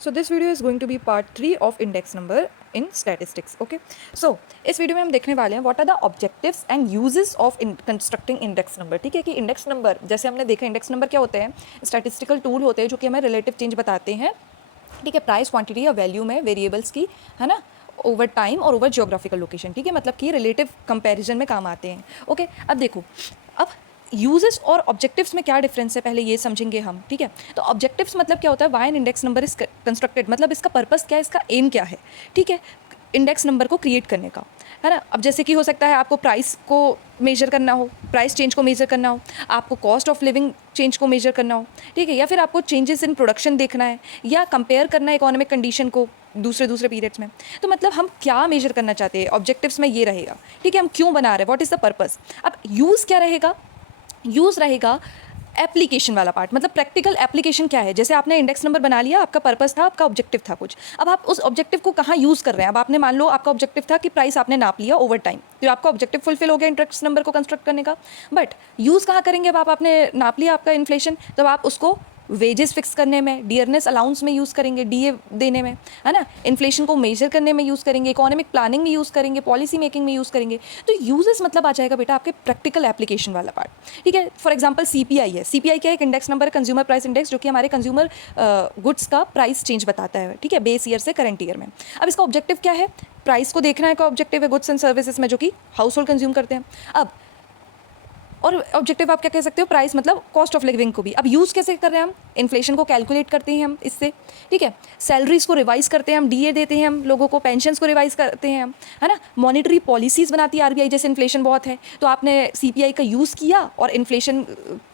So this video is going to be part 3 of index number in statistics. Okay, so इस video में हम देखने वाले हैं what are the objectives and uses of constructing index number. ठीक है कि इंडेक्स नंबर जैसे हमने देखा इंडेक्स नंबर क्या होते हैं, स्टैटिस्टिकल टूल होते हैं जो कि हमें रिलेटिव चेंज बताते हैं. ठीक है, प्राइस क्वांटिटी या वैल्यू में वेरिएबल्स की, है ना, ओवर टाइम और ओवर जियोग्राफिकल लोकेशन. ठीक है, मतलब कि रिलेटिव कंपैरिजन में काम आते हैं. ओके, अब देखो, अब यूजेस और ऑब्जेक्टिव्स में क्या डिफरेंस है पहले ये समझेंगे हम. ठीक है, तो ऑब्जेक्टिव्स मतलब क्या होता है, why an index number is constructed, मतलब इसका पर्पस क्या है, इसका एम क्या है. ठीक है, इंडेक्स नंबर को क्रिएट करने का, है ना. अब जैसे कि हो सकता है आपको प्राइस को मेजर करना हो, प्राइस चेंज को मेजर करना हो, आपको कॉस्ट ऑफ लिविंग चेंज को मेजर करना हो. ठीक है, या फिर आपको चेंजेस इन प्रोडक्शन देखना है या कंपेयर करना है इकोनॉमिक कंडीशन को दूसरे पीरियड्स में. तो मतलब हम क्या मेजर करना चाहते हैं, ऑब्जेक्टिव्स में ये रहेगा. ठीक है, हम क्यों बना रहे हैं, व्हाट इज़ द पर्पस. अब यूज़ क्या रहेगा, यूज़ रहेगा एप्लीकेशन वाला पार्ट, मतलब प्रैक्टिकल एप्लीकेशन क्या है. जैसे आपने इंडेक्स नंबर बना लिया, आपका पर्पस था, आपका ऑब्जेक्टिव था कुछ, अब आप उस ऑब्जेक्टिव को कहाँ यूज़ कर रहे हैं. अब आपने मान लो आपका ऑब्जेक्टिव था कि प्राइस आपने नाप लिया ओवर टाइम, तो आपका ऑब्जेक्टिव फुलफिल हो गया इंडेक्स नंबर को कंस्ट्रक्ट करने का. बट यूज़ कहाँ करेंगे, अब आपने नाप लिया आपका इन्फ्लेशन, तब आप उसको वेजेस फिक्स करने में, डियरनेस अलाउंस में यूज़ करेंगे, डीए देने में, है ना, इन्फ्लेशन को मेजर करने में यूज़ करेंगे, इकोनॉमिक प्लानिंग में यूज़ करेंगे, पॉलिसी मेकिंग में यूज़ करेंगे. तो यूजेस मतलब आ जाएगा बेटा आपके प्रैक्टिकल एप्लीकेशन वाला पार्ट. ठीक है, फॉर एग्जांपल सीपीआई है. सीपीआई क्या है, एक index number, consumer price index, जो कि हमारे कंज्यूमर गुड्स का प्राइस चेंज बताता है. ठीक है, बेस ईयर से करंट ईयर में. अब इसका ऑब्जेक्टिव क्या है, प्राइस को देखना है का ऑब्जेक्टिव है गुड्स एंड सर्विसेज में जो कि हाउस होल्ड कंज्यूम करते हैं. अब और ऑब्जेक्टिव आप क्या कह सकते हो, प्राइस मतलब कॉस्ट ऑफ लिविंग को भी. अब यूज़ कैसे कर रहे हैं हम, इन्फ्लेशन को कैलकुलेट करते हैं हम इससे. ठीक है, सैलरीज को रिवाइज करते हैं हम, डीए देते हैं हम लोगों को, पेंशन्स को रिवाइज करते हैं हम, है ना. मॉनिटरी पॉलिसीज़ बनाती है आरबीआई, जैसे इन्फ्लेशन बहुत है तो आपने सीपीआई का यूज़ किया और इन्फ्लेशन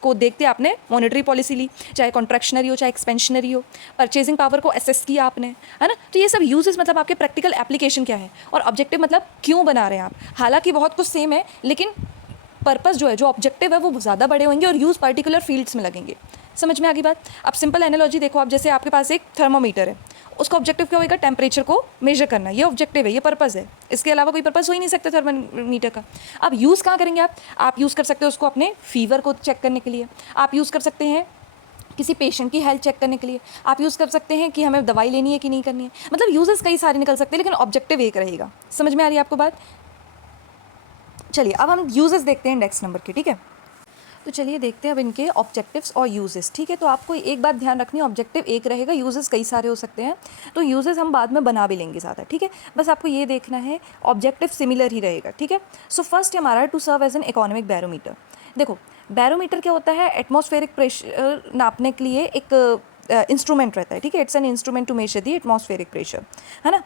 को देखते आपने मॉनिटरी पॉलिसी ली, चाहे कॉन्ट्रैक्शनरी हो चाहे एक्सपेंशनरी हो. परचेजिंग पावर को असेस किया आपने, है ना. तो ये सब यूजेस मतलब आपके प्रैक्टिकल एप्लीकेशन क्या है, और ऑब्जेक्टिव मतलब क्यों बना रहे हैं आप. हालांकि बहुत कुछ सेम है, लेकिन पर्पस जो है, जो ऑब्जेक्टिव है, वो ज़्यादा बड़े होंगे और यूज़ पर्टिकुलर फील्ड्स में लगेंगे. समझ में आ गई बात. अब सिंपल एनालॉजी देखो, आप जैसे आपके पास एक थर्मोमीटर है, उसका ऑब्जेक्टिव क्या होगा, टेम्परेचर को मेजर करना. ये ऑब्जेक्टिव है, ये पर्पस है, इसके अलावा कोई पर्पस हो ही नहीं सकता थर्मोमीटर का. अब यूज़ कहाँ करेंगे आप यूज़ कर सकते हो उसको अपने फीवर को चेक करने के लिए, आप यूज़ कर सकते हैं किसी पेशेंट की हेल्थ चेक करने के लिए, आप यूज़ कर सकते हैं कि हमें दवाई लेनी है कि नहीं करनी है. मतलब यूजेस कई सारे निकल सकते हैं, लेकिन ऑब्जेक्टिव एक रहेगा. समझ में आ रही है आपको बात. चलिए अब हम यूजेस देखते हैं इंडेक्स नंबर के. ठीक है, तो चलिए देखते हैं अब इनके ऑब्जेक्टिव्स और यूजेस. ठीक है, तो आपको एक बात ध्यान रखनी है, ऑब्जेक्टिव एक रहेगा, यूजेस कई सारे हो सकते हैं, तो यूजेस हम बाद में बना भी लेंगे ज़्यादा. ठीक है, बस आपको ये देखना है ऑब्जेक्टिव सिमिलर ही रहेगा. ठीक है, सो फर्स्ट हमारा to serve as an economic barometer. देखो बैरोमीटर क्या होता है, एटमॉस्फेरिक प्रेशर नापने के लिए एक इंस्ट्रूमेंट रहता है. ठीक है, it's an instrument to measure the atmospheric pressure, है ना.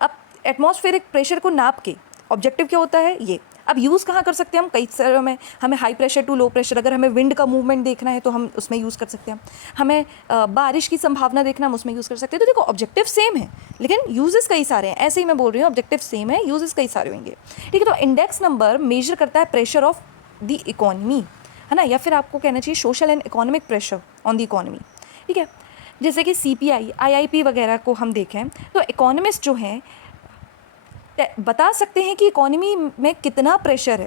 अब एटमॉस्फेरिक प्रेशर को नाप के ऑब्जेक्टिव क्या होता है ये. अब यूज़ कहाँ कर सकते हैं हम, कई सारे में, हमें high pressure to low pressure, अगर हमें विंड का मूवमेंट देखना है तो हम उसमें यूज़ कर सकते हैं, हमें बारिश की संभावना देखना हम उसमें यूज़ कर सकते हैं. तो देखो ऑब्जेक्टिव सेम है लेकिन यूजेस कई सारे हैं, ऐसे ही मैं बोल रही हूँ ऑब्जेक्टिव सेम है, यूजेस कई सारे होंगे. ठीक है, तो इंडेक्स नंबर मेजर करता है प्रेशर ऑफ द इकोनॉमी, है ना, या फिर आपको कहना चाहिए social and economic pressure on the economy. ठीक है, जैसे कि सीपीआई, आईआईपी वगैरह को हम देखें तो इकोनॉमिस्ट जो हैं बता सकते हैं कि इकोनॉमी में कितना प्रेशर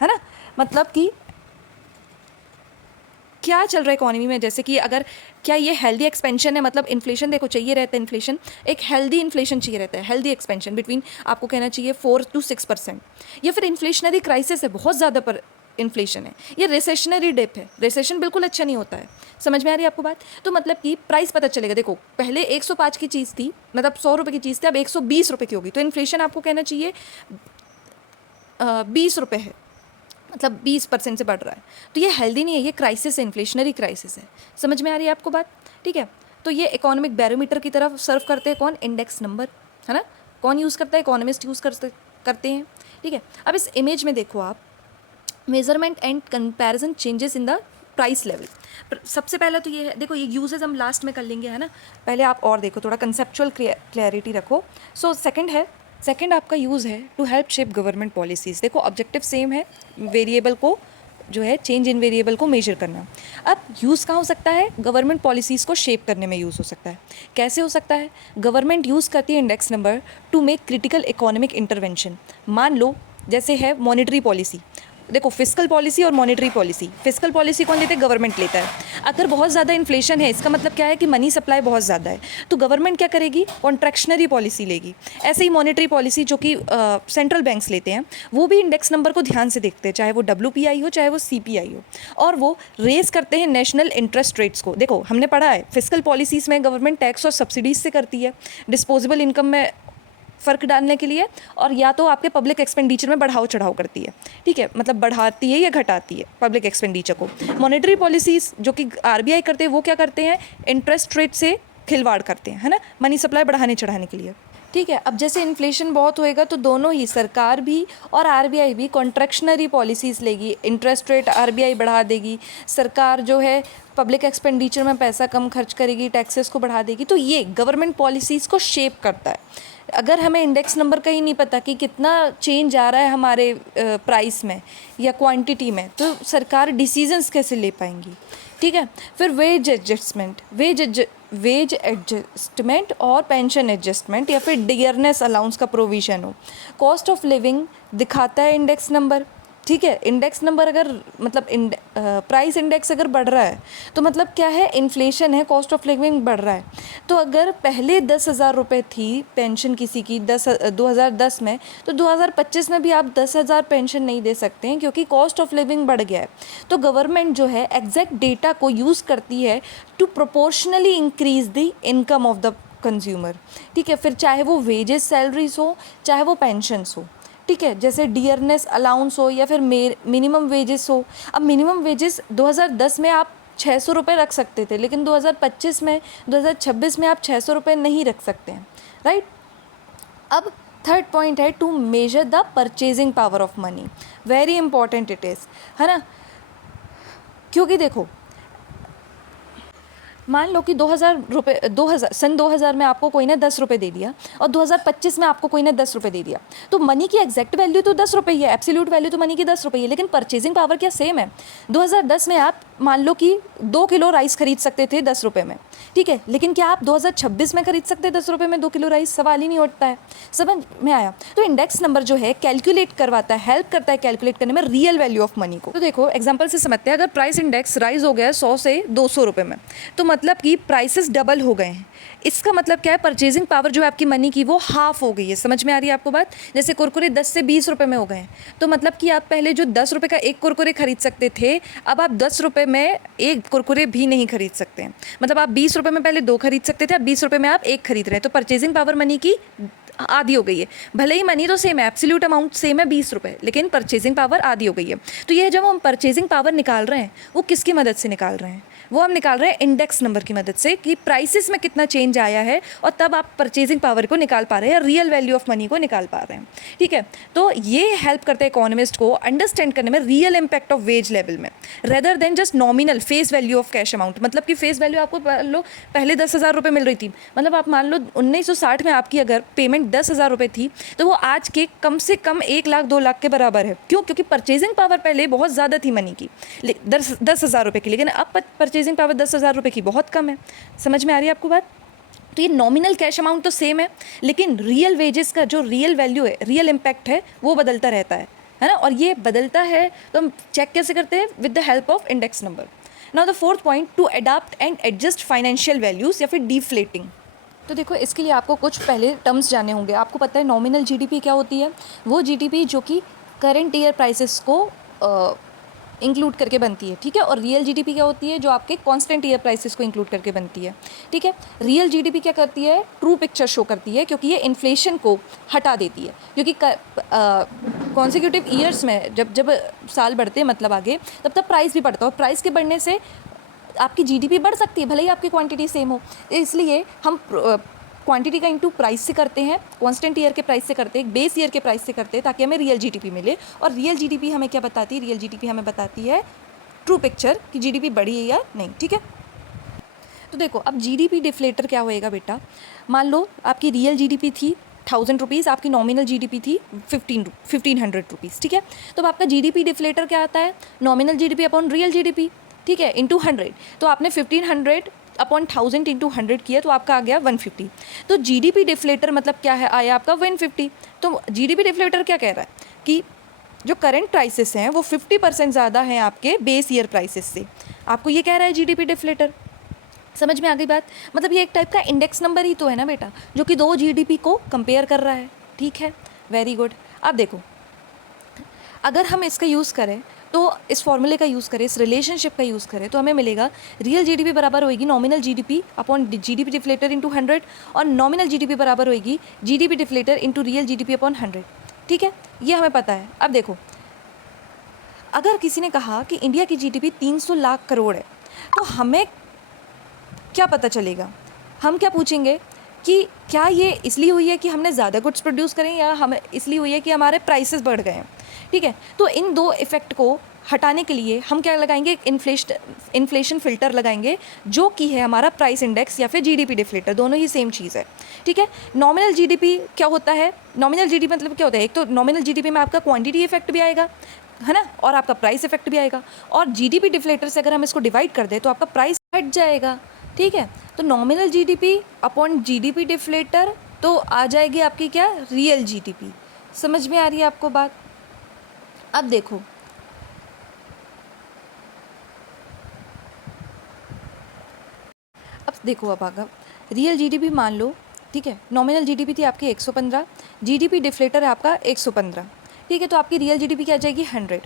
है ना. मतलब कि क्या चल रहा है इकोनॉमी में, जैसे कि अगर क्या ये हेल्दी एक्सपेंशन है, मतलब इन्फ्लेशन देखो चाहिए रहता है, इन्फ्लेशन एक हेल्दी इन्फ्लेशन चाहिए रहता है, हेल्दी एक्सपेंशन बिटवीन आपको कहना चाहिए 4 to 6%, या फिर इन्फ्लेशनरी क्राइसिस है, बहुत ज़्यादा पर इन्फ्लेशन है, या रिसेशनरी डिप है, रिसेशन बिल्कुल अच्छा नहीं होता है. समझ में आ रही है आपको बात. तो मतलब कि प्राइस पता चलेगा, देखो पहले 105 की चीज़ थी, मतलब 100 रुपये की चीज़ थी, अब 120 रुपये की होगी, तो इन्फ्लेशन आपको कहना चाहिए 20 रुपये है, मतलब 20% से बढ़ रहा है. तो ये हेल्दी नहीं है, ये क्राइसिस है, इन्फ्लेशनरी क्राइसिस है. समझ में आ रही है आपको बात. ठीक है, तो ये इकोनॉमिक बैरोमीटर की तरफ सर्व करते हैं कौन, इंडेक्स नंबर, है ना. कौन यूज़ करता है, इकोनॉमिस्ट यूज़ करते हैं. ठीक है, अब इस इमेज में देखो आप, measurement and comparison changes in the price level. सबसे पहले तो ये है, देखो ये यूजेस हम लास्ट में कर लेंगे, है ना. पहले आप और देखो, थोड़ा कंसेप्चुअल क्लैरिटी रखो. सो सेकंड आपका यूज़ है to help shape government policies. देखो ऑब्जेक्टिव सेम है, वेरिएबल को जो है चेंज इन वेरिएबल को मेजर करना. अब यूज़ कहाँ हो सकता है, गवर्नमेंट पॉलिसीज़ को शेप करने में यूज़ हो सकता है. कैसे हो सकता है, गवर्नमेंट यूज़ करती है index number two make critical economic intervention. मान लो जैसे है मॉनिटरी पॉलिसी, देखो फिस्कल पॉलिसी और मॉनेटरी पॉलिसी, फिस्कल पॉलिसी कौन लेते हैं? गवर्नमेंट लेता है। अगर बहुत ज़्यादा इन्फ्लेशन है, इसका मतलब क्या है कि मनी सप्लाई बहुत ज़्यादा है, तो गवर्नमेंट क्या करेगी? कॉन्ट्रैक्शनरी पॉलिसी लेगी। ऐसे ही मॉनेटरी पॉलिसी जो कि सेंट्रल बैंक्स लेते हैं, वो भी इंडेक्स नंबर को ध्यान से देखते हैं, चाहे वो WPI हो चाहे वो CPI हो, और वो रेज करते हैं नेशनल इंटरेस्ट रेट्स को। देखो हमने पढ़ा है फिस्कल पॉलिसीज़ में गवर्नमेंट टैक्स और सब्सिडीज से करती है डिस्पोजेबल इनकम में फ़र्क डालने के लिए, और या तो आपके पब्लिक एक्सपेंडिचर में बढ़ाव चढ़ाव करती है, ठीक है, मतलब बढ़ाती है या घटाती है पब्लिक एक्सपेंडिचर को। मॉनेटरी पॉलिसीज़ जो कि RBI करते हैं, वो क्या करते हैं? इंटरेस्ट रेट से खिलवाड़ करते हैं, है ना, मनी सप्लाई बढ़ाने चढ़ाने के लिए, ठीक है। अब जैसे इन्फ्लेशन बहुत होएगा तो दोनों ही, सरकार भी और RBI भी कॉन्ट्रैक्शनरी पॉलिसीज़ लेगी, इंटरेस्ट रेट RBI बढ़ा देगी, सरकार जो है पब्लिक एक्सपेंडिचर में पैसा कम खर्च करेगी, टैक्सेस को बढ़ा देगी। तो ये गवर्नमेंट पॉलिसीज़ को शेप करता है। अगर हमें इंडेक्स नंबर का ही नहीं पता कि कितना चेंज आ रहा है हमारे प्राइस में या क्वांटिटी में, तो सरकार डिसीजंस कैसे ले पाएंगी, ठीक है। फिर वेज एडजस्टमेंट और पेंशन एडजस्टमेंट या फिर डियरनेस अलाउंस का प्रोविज़न हो। कॉस्ट ऑफ लिविंग दिखाता है इंडेक्स नंबर, ठीक है। इंडेक्स नंबर अगर मतलब प्राइस इंडेक्स अगर बढ़ रहा है तो मतलब क्या है? इन्फ्लेशन है, कॉस्ट ऑफ लिविंग बढ़ रहा है। तो अगर पहले 10,000 रुपये थी पेंशन किसी की 2010 में, तो 2025 में भी आप 10,000 पेंशन नहीं दे सकते हैं, क्योंकि कॉस्ट ऑफ लिविंग बढ़ गया है। तो गवर्नमेंट जो है एग्जैक्ट डेटा को यूज़ करती है to proportionally increase the income of the consumer, ठीक है। फिर चाहे वो वेजेस सैलरीज हो चाहे वो पेंशन्स हो, ठीक है, जैसे डियरनेस अलाउंस हो या फिर मिनिमम वेजेस हो। अब मिनिमम वेजेस 2010 में आप 600 रुपये रख सकते थे, लेकिन 2026 में आप 600 रुपये नहीं रख सकते हैं, राइट। अब थर्ड पॉइंट है to measure the purchasing power of money. Very important it is, है ना, क्योंकि देखो मान लो कि 2000 में आपको कोई ने 10 रुपये दे दिया और 2025 में आपको कोई ने 10 रुपये दे दिया, तो मनी की एग्जैक्ट वैल्यू तो 10 रुपये ही है, एब्सोल्यूट वैल्यू तो मनी की 10 रुपये है, लेकिन परचेजिंग पावर क्या सेम है? 2010 में आप मान लो कि 2 किलो राइस खरीद सकते थे 10 रुपये में, ठीक है, लेकिन क्या आप 2026 में खरीद सकते हैं 10 रुपये में 2 किलो राइस? सवाल ही नहीं उठता है। समझ में आया? तो इंडेक्स नंबर जो है कैलकुलेट करवाता है, हेल्प करता है कैलकुलेट करने में रियल वैल्यू ऑफ मनी को। तो देखो एग्जाम्पल से समझते हैं, अगर प्राइस इंडेक्स राइज हो गया 100 से 200 रुपये में, तो मतलब कि प्राइसेस डबल हो गए हैं। इसका मतलब क्या है? परचेजिंग पावर जो है आपकी मनी की वो हाफ हो गई है। समझ में आ रही है आपको बात? जैसे कुरकुरे 10 से 20 रुपये में हो गए हैं, तो मतलब कि आप पहले जो 10 रुपये का एक कुरकुरे खरीद सकते थे, अब आप 10 रुपये में एक कुरकुरे भी नहीं खरीद सकते हैं। मतलब आप 20 रुपये में पहले 2 खरीद सकते थे, अब 20 रुपये में आप 1 खरीद रहे हैं। तो परचेजिंग पावर मनी की आधी हो गई है। भले ही मनी तो सेम है, एब्सोल्यूट अमाउंट सेम है 20 रुपये, लेकिन परचेजिंग पावर आधी हो गई है। तो ये जब हम परचेजिंग पावर निकाल रहे हैं, वो किसकी मदद से निकाल रहे हैं? वो हम निकाल रहे हैं इंडेक्स नंबर की मदद से, कि प्राइसेस में कितना चेंज आया है, और तब आप परचेजिंग पावर को निकाल पा रहे हैं, रियल वैल्यू ऑफ मनी को निकाल पा रहे हैं, ठीक है। तो ये हेल्प करता है इकोनॉमिस्ट को अंडरस्टैंड करने में real impact of wage level में, rather than just nominal face value of cash amount. मतलब कि फेस वैल्यू आपको लो पहले 10,000 रुपये मिल रही थी, मतलब आप मान लो 1960 में आपकी अगर पेमेंट 10,000 रुपये थी, तो वो आज के कम से कम 1 लाख 2 लाख के बराबर है। क्यों? क्योंकि परचेजिंग पावर पहले बहुत ज़्यादा थी मनी की, 10,000 रुपये की, लेकिन अब परचेजिंग पावर 10,000 रुपये की बहुत कम है। समझ में आ रही है आपको बात? तो ये नॉमिनल कैश अमाउंट तो सेम है, लेकिन रियल वेजेस का जो रियल वैल्यू है, रियल इम्पैक्ट है, वो बदलता रहता है ना। और ये बदलता है तो हम चेक कैसे करते हैं? With the help of index number. Now the fourth point, to adapt and adjust financial values या फिर डिफ्लेटिंग। तो देखो इसके लिए आपको कुछ पहले टर्म्स जाने होंगे। आपको पता है नॉमिनल जीडीपी क्या होती है? वो जीडीपी जो कि करंट ईयर प्राइसेस को इंक्लूड करके बनती है, ठीक है। और रियल जीडीपी क्या होती है? जो आपके कांस्टेंट ईयर प्राइसेस को इंक्लूड करके बनती है, ठीक है। रियल जीडीपी क्या करती है? ट्रू पिक्चर शो करती है, क्योंकि ये इन्फ्लेशन को हटा देती है। क्योंकि कॉन्सिक्यूटिव ईयर्स में जब जब साल बढ़ते हैं मतलब आगे, तब तब प्राइस भी बढ़ता है, और प्राइस के बढ़ने से आपकी जीडीपी बढ़ सकती है, भले ही आपकी क्वांटिटी सेम हो। इसलिए हम क्वांटिटी का इंटू प्राइस से करते हैं, कांस्टेंट ईयर के प्राइस से करते हैं, बेस ईयर के प्राइस से करते हैं, ताकि हमें रियल जीडीपी मिले। और रियल जीडीपी हमें क्या बताती है? रियल जीडीपी हमें बताती है ट्रू पिक्चर कि जीडीपी बढ़ी है या नहीं, ठीक है। तो देखो अब जीडीपी डिफ्लेटर क्या होएगा बेटा? मान लो आपकी रियल जीडीपी थी 1,000 रुपीज़, आपकी नॉमिनल जीडीपी थी 1,500 रुपीज़, ठीक है। तो अब आपका जीडीपी डिफ्लेटर क्या आता है? Nominal GDP upon real GDP, ठीक है, इंटू 100। तो आपने 1,500 अपॉन 1,000 इंटू 100 किया, तो आपका आ गया 150। तो जीडीपी डिफ्लेटर मतलब क्या है? आया आपका 150। तो जीडीपी डिफ्लेटर क्या कह रहा है कि जो करंट प्राइसेस हैं वो 50% ज़्यादा हैं आपके बेस ईयर प्राइसेस से। आपको ये कह रहा है जीडीपी डिफ्लेटर। समझ में आ गई बात? मतलब ये एक टाइप का इंडेक्स नंबर ही तो है ना बेटा, जो कि दो जीडीपी को कंपेयर कर रहा है। ठीक है, वेरी गुड। अब देखो, अगर हम इसका यूज़ करें तो इस फॉर्मूले का यूज़ करें, इस रिलेशनशिप का यूज़ करें, तो हमें मिलेगा रियल जीडीपी बराबर होएगी nominal GDP upon GDP deflator into 100, और नॉमिनल जीडीपी बराबर होएगी GDP deflator into real GDP upon 100। ठीक है, ये हमें पता है। अब देखो, अगर किसी ने कहा कि इंडिया की जीडीपी 300 लाख करोड़ है, तो हमें क्या पता चलेगा? हम क्या पूछेंगे कि क्या ये इसलिए हुई है कि हमने ज़्यादा गुड्स प्रोड्यूस करें, या हमें इसलिए हुई है कि हमारे प्राइसेस बढ़ गए हैं। ठीक है, तो इन दो इफ़ेक्ट को हटाने के लिए हम क्या लगाएंगे? इन्फ्लेशन फ़िल्टर लगाएंगे, जो कि है हमारा प्राइस इंडेक्स या फिर जीडीपी डिफ्लेटर, दोनों ही सेम चीज़ है। ठीक है, नॉमिनल जीडीपी क्या होता है? नॉमिनल जीडीपी मतलब क्या होता है? एक तो नॉमिनल जीडीपी में आपका क्वांटिटी इफेक्ट भी आएगा, है ना, और आपका प्राइस इफेक्ट भी आएगा, और जीडीपी डिफ्लेटर से अगर हम इसको डिवाइड कर दें तो आपका प्राइस हट जाएगा। ठीक है, तो nominal GDP upon GDP deflator तो आ जाएगी आपकी क्या? Real GDP. समझ में आ रही है आपको बात? अब देखो, अब आगे रियल जीडीपी मान लो। ठीक है, नॉमिनल जीडीपी थी आपकी 115, जीडीपी डिफ्लेटर है आपका 115। ठीक है, तो आपकी रियल जीडीपी क्या आ जाएगी? 100।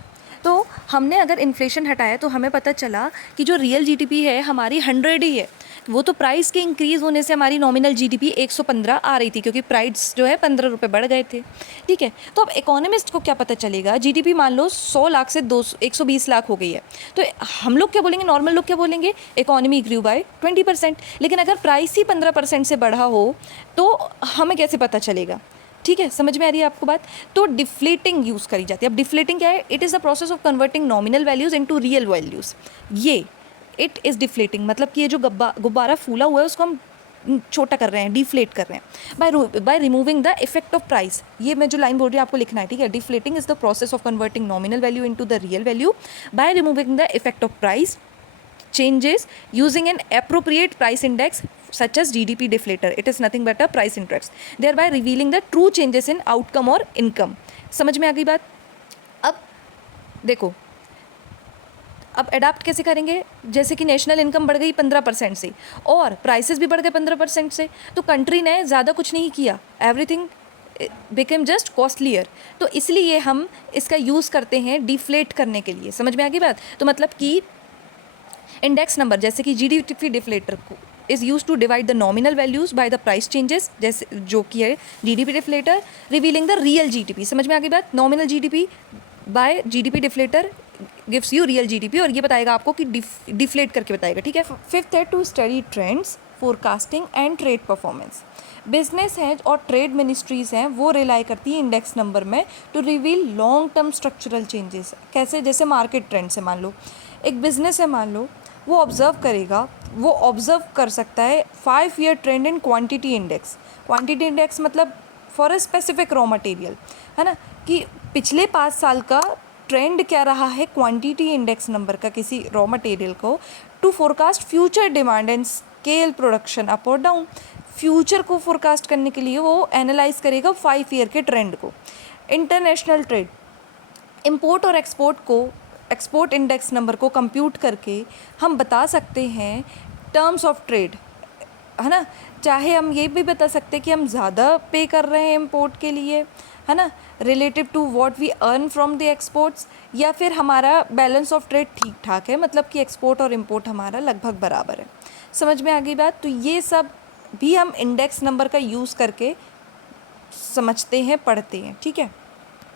तो हमने अगर इन्फ्लेशन हटाया तो हमें पता चला कि जो रियल जीडीपी है हमारी 100 ही है। वो तो प्राइस के इंक्रीज़ होने से हमारी नॉमिनल जीडीपी 115 आ रही थी, क्योंकि प्राइस जो है 15 रुपये बढ़ गए थे। ठीक है, तो अब इकोनॉमिस्ट को क्या पता चलेगा? जीडीपी मान लो 100 लाख से 120 लाख हो गई है, तो हम लोग क्या बोलेंगे? नॉर्मल लोग क्या बोलेंगे? Economy grew by 20%। लेकिन अगर प्राइस ही 15% से बढ़ा हो तो हमें कैसे पता चलेगा? ठीक है, समझ में आ रही है आपको बात? तो डिफ्लेटिंग यूज़ करी जाती है। अब डिफ्लेटिंग क्या है? It is the process of converting nominal values into real values. ये इट इज़ डिफ्लेटिंग, मतलब कि ये जो गुब्बारा फूला हुआ है उसको हम छोटा कर रहे हैं, डिफ्लेट कर रहे हैं by removing the effect of price. ये मैं जो लाइन बोल रही हूँ आपको लिखना है। ठीक है, deflating is the process of converting nominal value into the real value by removing the effect of price changes using an appropriate price index such as GDP deflator. It is nothing but a price index, thereby revealing the true changes in outcome or income. समझ में आ गई बात? अब देखो, अब adapt कैसे करेंगे? जैसे कि नेशनल इनकम बढ़ गई 15% से और प्राइसेस भी बढ़ गए 15% से, तो कंट्री ने ज़्यादा कुछ नहीं किया, एवरीथिंग बिकेम जस्ट कॉस्टलियर। तो इसलिए हम इसका यूज़ करते हैं डिफ्लेट करने के लिए। समझ में आ गई बात? तो मतलब कि इंडेक्स नंबर जैसे कि जीडीपी डिफ्लेटर को is used to divide the nominal values by the price changes, जैसे जो कि है GDP deflator, revealing the real GDP. समझ में आ गई बात? Nominal GDP by GDP deflator gives you real GDP, और ये बताएगा आपको कि डिफ्लेट करके बताएगा। ठीक है, फिफ्थ है to study trends, forecasting and trade performance. Business हैं और ट्रेड मिनिस्ट्रीज़ हैं वो रिलाई करती है इंडेक्स नंबर में to reveal long term structural changes. कैसे? जैसे मार्केट ट्रेंड से, मान लो एक बिजनेस है, मान लो वो ऑब्ज़र्व कर सकता है 5 year trend in quantity index. Quantity index मतलब for a specific raw material, है ना, कि पिछले 5 साल का ट्रेंड क्या रहा है क्वांटिटी इंडेक्स नंबर का किसी रॉ मटेरियल को, to forecast future demand and scale production up और डाउन। फ्यूचर को फोरकास्ट करने के लिए वो एनालाइज करेगा 5 ईयर के ट्रेंड को। इंटरनेशनल ट्रेड, इंपोर्ट और एक्सपोर्ट इंडेक्स नंबर को कंप्यूट करके हम बता सकते हैं टर्म्स ऑफ ट्रेड, है ना। चाहे हम ये भी बता सकते हैं कि हम ज़्यादा पे कर रहे हैं इंपोर्ट के लिए, है ना, relative to what we earn from the exports, या फिर हमारा बैलेंस ऑफ ट्रेड ठीक ठाक है, मतलब कि एक्सपोर्ट और इंपोर्ट हमारा लगभग बराबर है। समझ में आ गई बात? तो ये सब भी हम इंडेक्स नंबर का यूज़ करके समझते हैं, पढ़ते हैं। ठीक है,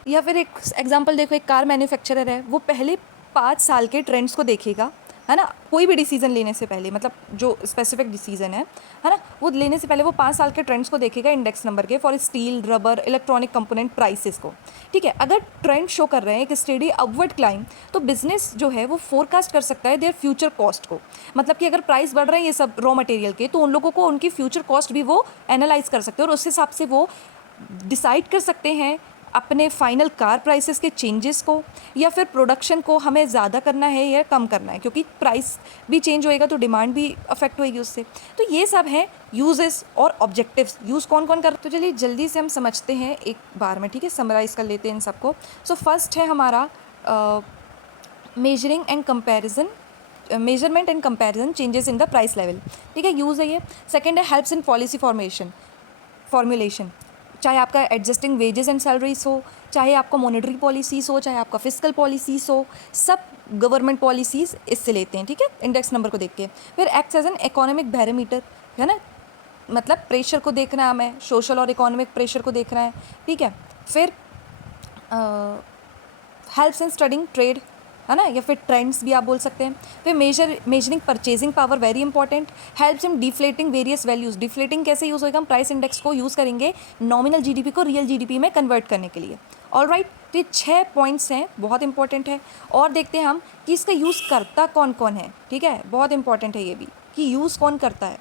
या फिर एक एग्जांपल देखो, एक कार मैन्युफैक्चरर है, वो पहले 5 साल के ट्रेंड्स को देखेगा, है ना, कोई भी डिसीज़न लेने से पहले, मतलब जो स्पेसिफिक डिसीज़न है ना, वो लेने से पहले वो 5 साल के ट्रेंड्स को देखेगा इंडेक्स नंबर के, for steel, rubber, electronic component prices को। ठीक है, अगर ट्रेंड शो कर रहे हैं एक स्टेडी अपवर्ड क्लाइम, तो बिजनेस जो है वो फोरकास्ट कर सकता है देयर फ्यूचर कॉस्ट को। मतलब कि अगर प्राइस बढ़ रहे हैं ये सब रॉ मटेरियल के, तो उन लोगों को उनकी फ्यूचर कॉस्ट भी वो एनालाइज कर सकते हैं, और उस हिसाब से वो डिसाइड कर सकते हैं अपने फाइनल कार प्राइसेस के चेंजेस को, या फिर प्रोडक्शन को हमें ज़्यादा करना है या कम करना है, क्योंकि प्राइस भी चेंज होएगा तो डिमांड भी अफेक्ट होएगी उससे। तो ये सब है यूजेस और ऑब्जेक्टिव्स। यूज़ कौन कौन कर, तो चलिए जल्दी से हम समझते हैं एक बार में, ठीक है, समराइज़ कर लेते हैं इन सबको। सो फर्स्ट है हमारा measuring and comparison, measurement and comparison changes in the price level, ठीक है, यूज़ है ये। सेकंड है हेल्प्स इन पॉलिसी फॉर्मुलेशन, चाहे आपका एडजस्टिंग वेजेस एंड सैलरीज हो, चाहे आपका मॉनेटरी पॉलिसीज़ हो, चाहे आपका फिजिकल पॉलिसीज़ हो, सब गवर्नमेंट पॉलिसीज़ इससे लेते हैं, ठीक है, इंडेक्स नंबर को देख के। फिर acts as an economic barometer, है ना, मतलब प्रेशर को देखना है हमें, सोशल और इकोनॉमिक प्रेशर को देखना है, ठीक है। फिर हेल्प्स इन स्टडिंग ट्रेड, है ना, या फिर ट्रेंड्स भी आप बोल सकते हैं। फिर measuring purchasing power, very important. Helps in deflating various values, deflating कैसे यूज़ होएगा, हम प्राइस इंडेक्स को यूज़ करेंगे नॉमिनल जीडीपी को रियल जीडीपी में कन्वर्ट करने के लिए। ऑलराइट, तो ये 6 पॉइंट्स हैं, बहुत इंपॉर्टेंट है। और देखते हैं हम कि इसका यूज़ करता कौन कौन है, ठीक है, बहुत इंपॉर्टेंट है ये भी कि यूज़ कौन करता है।